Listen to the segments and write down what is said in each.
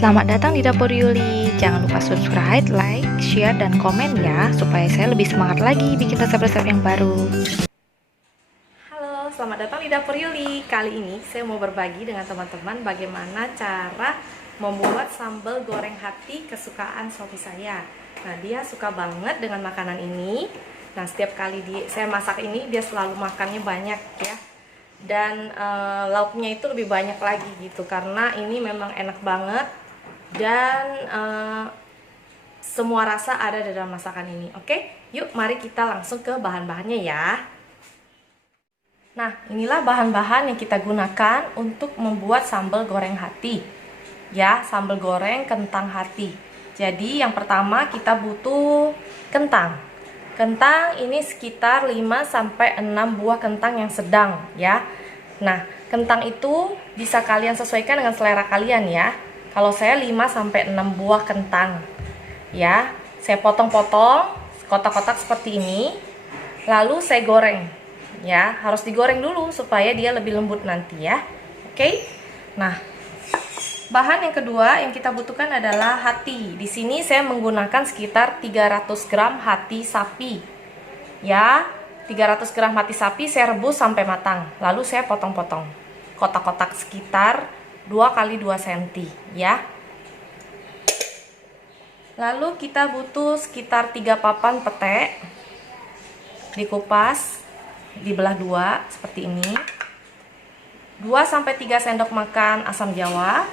Selamat datang di Dapur Yuli. Jangan lupa subscribe, like, share, dan komen ya, supaya saya lebih semangat lagi bikin resep-resep yang baru. Halo, selamat datang di Dapur Yuli. Kali ini saya mau berbagi dengan teman-teman bagaimana cara membuat sambal goreng hati kesukaan suami saya. Nah, dia suka banget dengan makanan ini. Nah, setiap kali saya masak ini, dia selalu makannya banyak ya. Dan lauknya itu lebih banyak lagi gitu, karena ini memang enak banget. Dan semua rasa ada di dalam masakan ini. Oke, yuk mari kita langsung ke bahan-bahannya ya. Nah, inilah bahan-bahan yang kita gunakan untuk membuat sambal goreng hati. Ya, sambal goreng kentang hati. Jadi yang pertama kita butuh kentang. Kentang ini sekitar 5-6 buah kentang yang sedang ya. Nah, kentang itu bisa kalian sesuaikan dengan selera kalian ya. Kalau saya 5-6 buah kentang ya, saya potong-potong kotak-kotak seperti ini, lalu saya goreng ya. Harus digoreng dulu supaya dia lebih lembut nanti ya. Oke. Nah, bahan yang kedua yang kita butuhkan adalah hati. Di sini saya menggunakan sekitar 300 gram hati sapi ya. 300 gram hati sapi saya rebus sampai matang, lalu saya potong-potong kotak-kotak sekitar 2x2 cm ya. Lalu kita butuh sekitar 3 papan pete, dikupas, dibelah 2 seperti ini. 2-3 sendok makan asam jawa.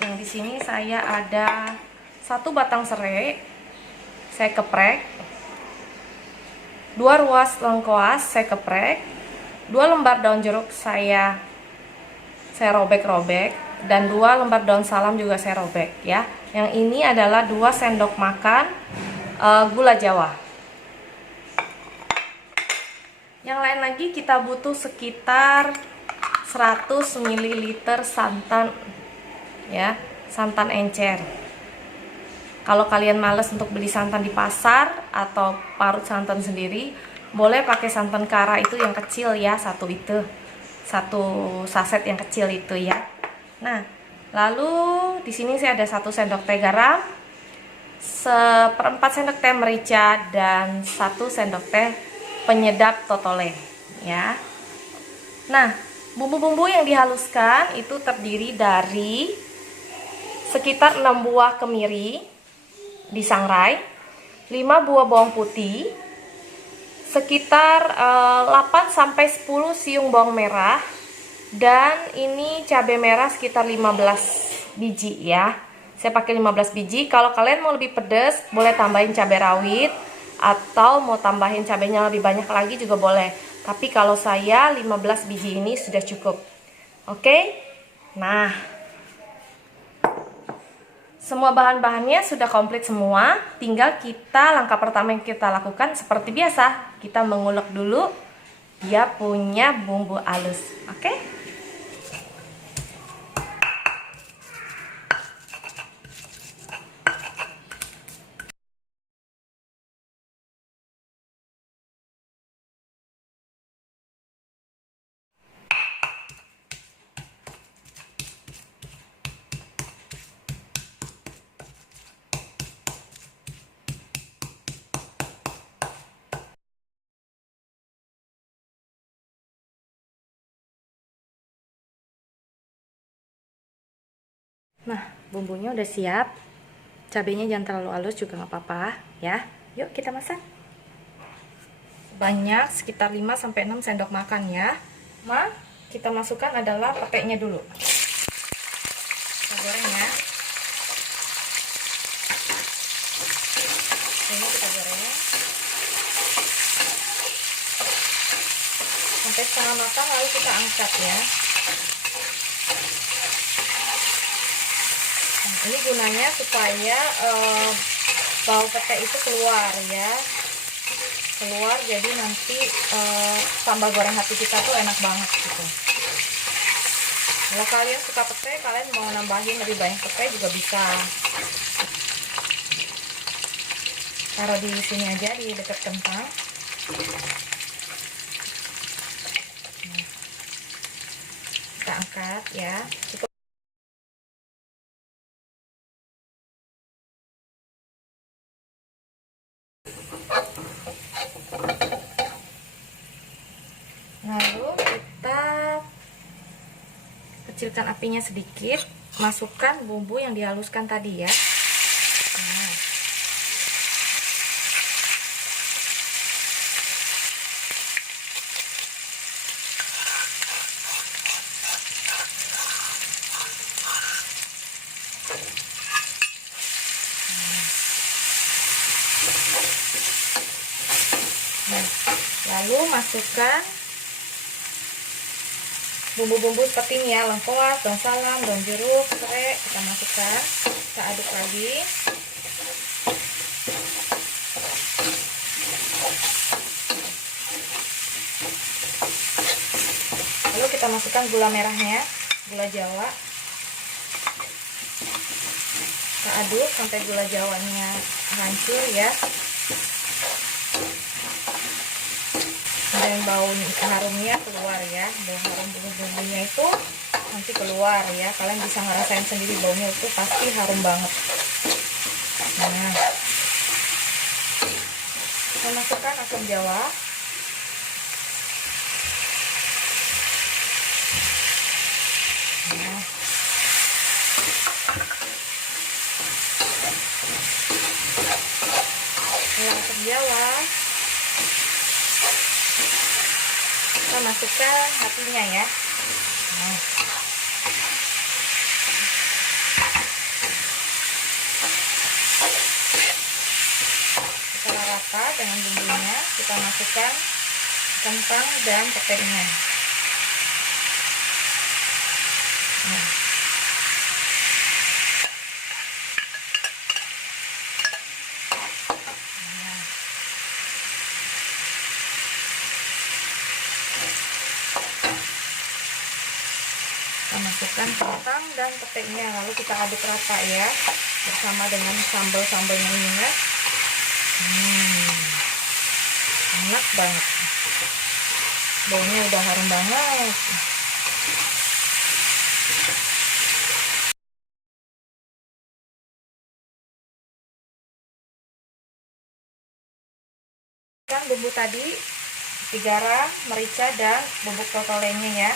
Yang di sini saya ada 1 batang serai, saya keprek. 2 ruas lengkuas saya keprek. 2 lembar daun jeruk saya robek-robek, dan 2 lembar daun salam juga saya robek ya. Yang ini adalah 2 sendok makan gula jawa. Yang lain lagi kita butuh sekitar 100 ml santan ya, santan encer. Kalau kalian males untuk beli santan di pasar atau parut santan sendiri, boleh pakai santan kara itu yang kecil ya, satu saset yang kecil itu ya. Nah, lalu di sini saya ada 1 sendok teh garam, 1/4 sendok teh merica, dan 1 sendok teh penyedap totole ya. Nah, bumbu-bumbu yang dihaluskan itu terdiri dari sekitar 6 buah kemiri disangrai, 5 buah bawang putih, sekitar 8-10 siung bawang merah, dan ini cabai merah sekitar 15 biji ya. Saya pakai 15 biji. Kalau kalian mau lebih pedas, boleh tambahin cabai rawit, atau mau tambahin cabainya lebih banyak lagi juga boleh. Tapi kalau saya 15 biji ini sudah cukup. Oke. Nah, semua bahan-bahannya sudah komplit semua. Tinggal langkah pertama yang kita lakukan seperti biasa, kita mengulek dulu dia punya bumbu halus. Oke. Nah, bumbunya udah siap. Cabenya jangan terlalu halus juga nggak apa-apa ya. Yuk kita masak. Banyak, sekitar 5-6 sendok makan ya. Kita masukkan adalah petenya dulu. Kita goreng ya. Ini kita goreng sampai setengah matang, lalu kita angkat ya. Nah, ini gunanya supaya bau pete itu keluar ya, jadi nanti sambal goreng hati kita tuh enak banget gitu. Kalau kalian suka pete, kalian mau nambahin lebih banyak pete juga bisa. Taruh di sini aja, di dekat kentang. Nah, kita angkat ya. Cukup kecilkan apinya sedikit, masukkan bumbu yang dihaluskan tadi ya. Nah, lalu masukkan bumbu-bumbu seperti ini ya, lengkuas, daun salam, daun jeruk, serai, kita masukkan, kita aduk lagi. Lalu kita masukkan gula merahnya, gula Jawa. Kita aduk sampai gula Jawanya hancur ya. Dan bau harumnya keluar ya, bau harum bumbu-bumbunya itu nanti keluar ya. Kalian bisa ngerasain sendiri, baunya itu pasti harum banget. Nah, kita masukkan asam jawa. Nah, asam jawa kita masukkan hatinya ya. Nah, setelah rata dengan bumbunya, kita masukkan kentang dan pepenya. Nah, kita masukkan kentang dan petenya, lalu kita aduk rata ya bersama dengan sambal-sambalnya ini ya. Enak banget, baunya udah harum banget. Kan bumbu tadi, garam, merica dan bubuk totolenya ya,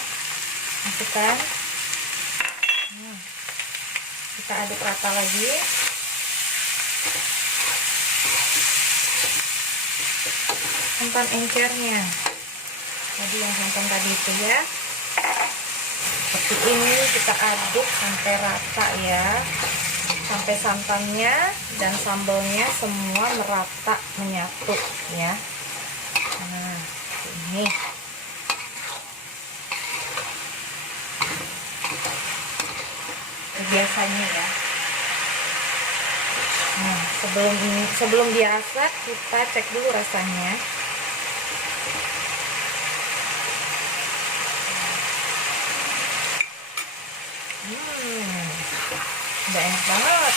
masukkan. Kita aduk rata lagi. Santan encernya tadi, yang santan tadi itu ya, seperti ini kita aduk sampai rata ya, sampai santannya dan sambalnya semua merata menyatu ya. Nah, ini biasanya ya. Nah, sebelum dimasak kita cek dulu rasanya. Udah enak banget.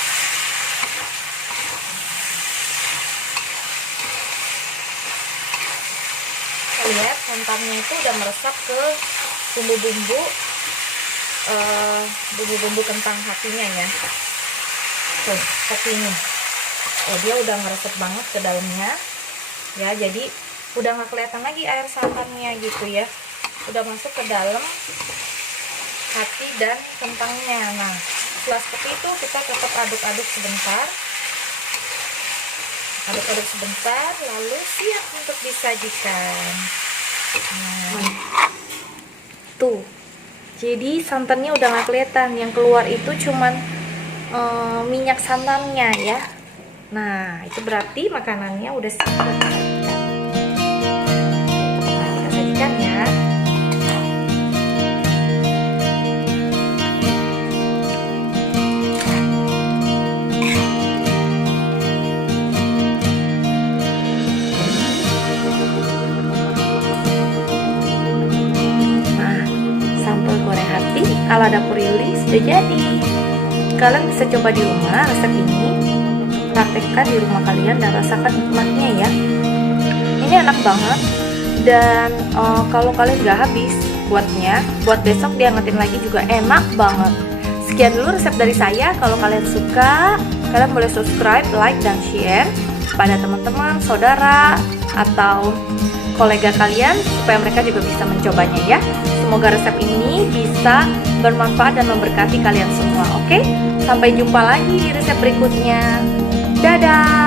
Kita lihat santannya itu udah meresap ke bumbu-bumbu kentang hatinya ya. Tuh, seperti ini. Oh, dia udah meresap banget ke dalamnya ya, jadi udah nggak kelihatan lagi air santannya gitu ya, udah masuk ke dalam hati dan kentangnya. Nah, setelah seperti itu kita tetap aduk-aduk sebentar, lalu siap untuk disajikan. Nah, tuh, jadi santannya udah nggak kelihatan, yang keluar itu cuman minyak santannya ya. Nah, itu berarti makanannya udah siap. Nah, kita sajikan ya. Nah, sambal goreng hati ala dapur Yuli sudah jadi. Kalian bisa coba di rumah resep ini, praktekkan di rumah kalian dan rasakan nikmatnya ya. Ini enak banget, dan kalau kalian gak habis buatnya, buat besok diangetin lagi juga enak banget. Sekian dulu resep dari saya. Kalau kalian suka, kalian boleh subscribe, like, dan share pada teman-teman, saudara, atau kolega kalian supaya mereka juga bisa mencobanya ya. Semoga resep ini bisa bermanfaat dan memberkati kalian semua. Oke, sampai jumpa lagi di resep berikutnya. Dadah.